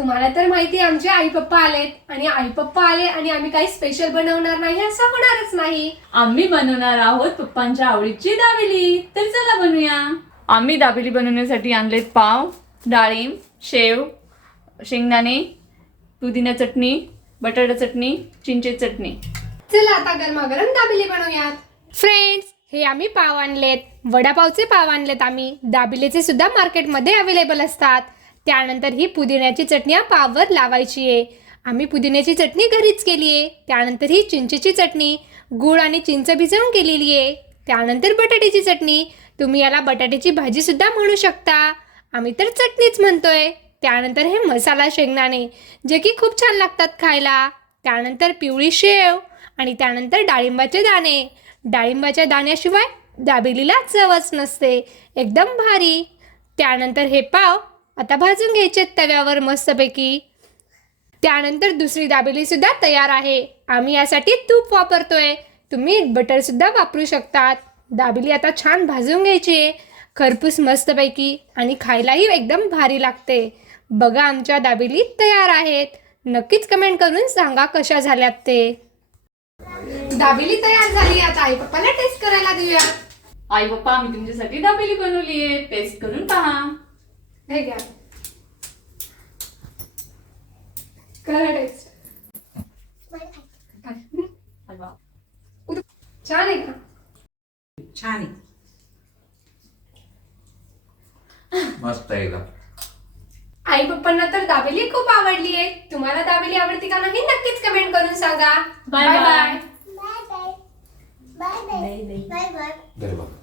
तुम्हाला तर माहिती आहे आमचे आई पप्पा आलेत. आणि आई पप्पा आले आणि आम्ही काही स्पेशल बनवणार नाही असं होणारच नाही. आम्ही बनवणार आहोत पप्पांच्या आवडीची दाबेली. तर चला बनवूया आम्ही दाबेली बनवण्यासाठी आणलेत पाव डाळिंब शेव शेंगदाणे पुदिना चटणी बटाटा चटणी चिंचे चटणी. चला आता गरमागरम दाबेली बनवूयात. फ्रेंड्स हे आम्ही पाव आणलेत. वडापावचे पाव आणलेत आम्ही. दाबेलीचे सुद्धा मार्केटमध्ये अवेलेबल असतात. त्यानंतर ही पुदिन्याची चटणी पाववर लावायची आहे. आम्ही पुदिन्याची चटणी घरीच केली आहे. त्यानंतर ही चिंचेची चटणी गूळ आणि चिंच भिजवून केलेली आहे. त्यानंतर बटाट्याची चटणी तुम्ही याला बटाट्याची भाजीसुद्धा म्हणू शकता. आम्ही तर चटणीच म्हणतोय. त्यानंतर हे मसाला शेंगदाणे जे की खूप छान लागतात खायला. त्यानंतर पिवळी शेव आणि त्यानंतर डाळिंबाचे दाणे. डाळिंबाच्या दाण्याशिवाय दाबेलीला चवच नसते. एकदम भारी. त्यानंतर हे पाव आता भाजून घ्यायचे तव्यावर मस्तपैकी. त्यानंतर दुसरी दाबेली सुद्धा तयार आहे. आम्ही यासाठी तूप वापरतोय. तुम्ही बटर सुद्धा वापरू शकतात. दाबेली आता छान भाजून घ्यायची आहे. खरपूस मस्तपैकी आणि खायलाही एकदम भारी लागते. बघा आमच्या दाबेली तयार आहेत. नक्कीच कमेंट करून सांगा कशा झाल्यात ते. दाबेली तयार झाली आता. आई पप्पाला टेस्ट करायला देऊया. आई पप्पा आम्ही तुमच्यासाठी दाबेली बनवली आहे टेस्ट करून पहा. हे घ्या करा टेस्ट छान आहे का छान आहे मस्त आहे एकदम आई पप्पांना तर दाबेली खूप आवडली आहे तुम्हाला दाबेली आवडती का नाही नक्कीच कमेंट करून सांगा bye. Bye bye. Bye bye. Bye bye. दे बघ